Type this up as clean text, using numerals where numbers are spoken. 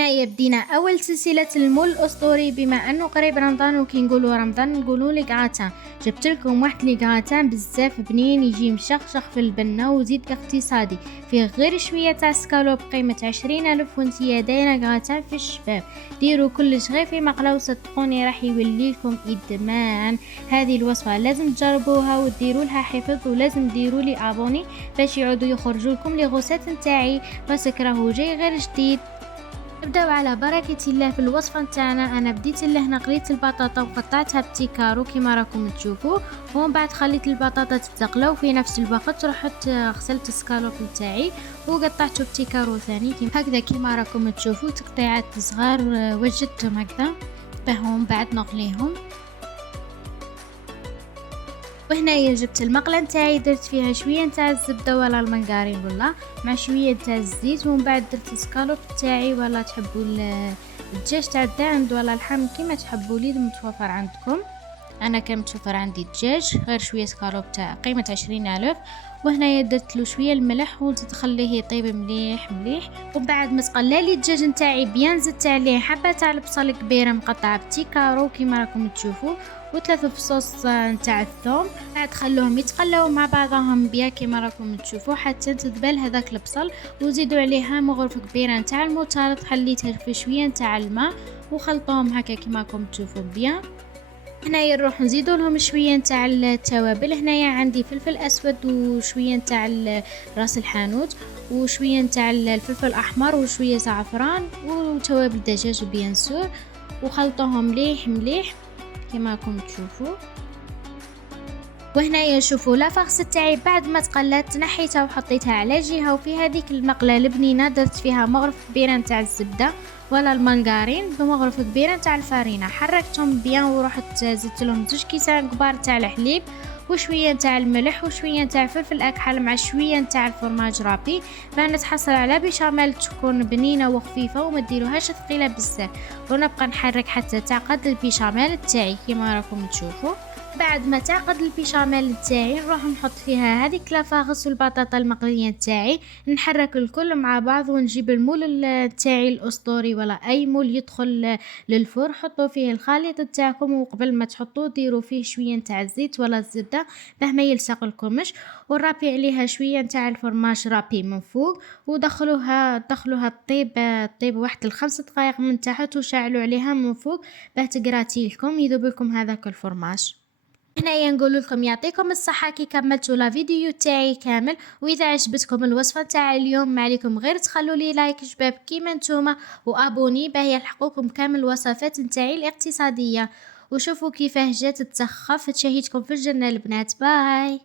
هنايا بدينا اول سلسله المول الاسطوري. بما انه قريب رمضان وكي نقولوا رمضان نقولوا لي غراتان. جبت لكم واحد لي غراتان بزاف بنين، يجي مشخشخ في البنه وزيد اقتصادي، فيه غير شويه تاع سكالوب قيمه 20,000 وانتيا دايره غراتان في الشباب. ديروا كلش غير في مقله وصدقوني راح يولي لكم ادمان. هذه الوصفه لازم تجربوها وديروا لها حفظ، ولازم ديروا لي ابوني باش يعودوا يخرجوا لكم لي غوسات نتاعي، باسكو راهو جاي غير جديد. نبداو على بركة الله في الوصفة نتاعنا. انا بديت لهنا قليت البطاطا وقطعتها بتيكارو كيما راكم تشوفوا، ومن بعد خليت البطاطا تتقلى، وفي نفس الوقت رحت غسلت السكالوب نتاعي وقطعته بتيكارو ثاني هكذا كيما راكم تشوفوا، تقطيعات صغار وجدتهم هكذا بهم بعد نقليهم. وهنايا جبت المقله نتاعي درت فيها شويه نتاع الزبده ولا المنقارين ولا مع شويه نتاع الزيت، ومن بعد درت السكالوب تاعي ولا تحبوا الدجاج تاع الداند ولا اللحم كيما تحبوا لي متوفر عندكم. انا كان متوفر عندي دجاج غير شويه سكالوب تاع قيمه 20,000. وهنايا درت له شويه الملح وتخليه يطيب مليح مليح. وبعد ما تقلى لي الدجاج نتاعي بيان زدت عليه حبه تاع البصل كبيره مقطعه بتيكارو كيما راكم تشوفوا، وثلاثه فصوص نتاع الثوم. بعد خلوهم يتقلاو مع بعضهم بيا كيما راكم تشوفوا حتى تذبل هذاك البصل، وزيدوا عليها مغرفه كبيره نتاع الموتزاريلا خليتها في شويه نتاع الماء وخلطوهم هكا كيما راكم تشوفوا بيان. هنايا نروح نزيدوا لهم شويه نتاع التوابل. هنايا عندي فلفل اسود وشويه نتاع راس الحانوت وشويه نتاع الفلفل الاحمر وشويه زعفران وتوابل دجاج بيان سور، وخلطوهم مليح مليح كما راكم تشوفوا. وهنايا شوفوا لا فاخس تاعي بعد ما تقلات نحيتها وحطيتها على جهه، وفي هذيك المقله البنينه درت فيها مغرفه كبيره نتاع الزبده ولا المنقارين بمغرفه كبيره نتاع الفارينه، حركتهم بيان ورحت زدت لهم 2 كيسان كبار تاع الحليب وشويه نتاع الملح وشويه نتاع فلفل اكحل مع شويه نتاع الفرماج رابي، فنتحصل على بيشاميل تكون بنينه وخفيفه وما ديروهاش ثقيله بزاف. ونبقى نحرك حتى تعقد البيشاميل تاعي كيما راكم تشوفوا. بعد ما تعقد البيشاميل تاعي نروح نحط فيها هذيك لافاغس والبطاطا المقليه تاعي، نحرك الكل مع بعض ونجيب المول تاعي الاسطوري ولا اي مول يدخل للفرن. حطوا فيه الخليط تاعكم، وقبل ما تحطوه ديروا فيه شويه نتاع الزيت ولا الزبده باه ما يلصق لكمش، ورابي عليها شويه نتاع الفرماج رابي من فوق، ودخلوها طيب واحد الخمس دقائق من تحت، وشعلوا عليها من فوق باه تقراتي لكم يذوب لكم هذاك الفرماج. هنايا نقول لكم يعطيكم الصحة كي كملتوا لا فيديو تاعي كامل. واذا عجبتكم الوصفة تاع اليوم ما عليكم غير تخلوا لي لايك شباب كيما نتوما، وابوني باه يلحقوكم كامل الوصفات نتاعي الاقتصادية. وشوفوا كيفاه جات تسخف تشهيتكم في الجنة البنات. باي.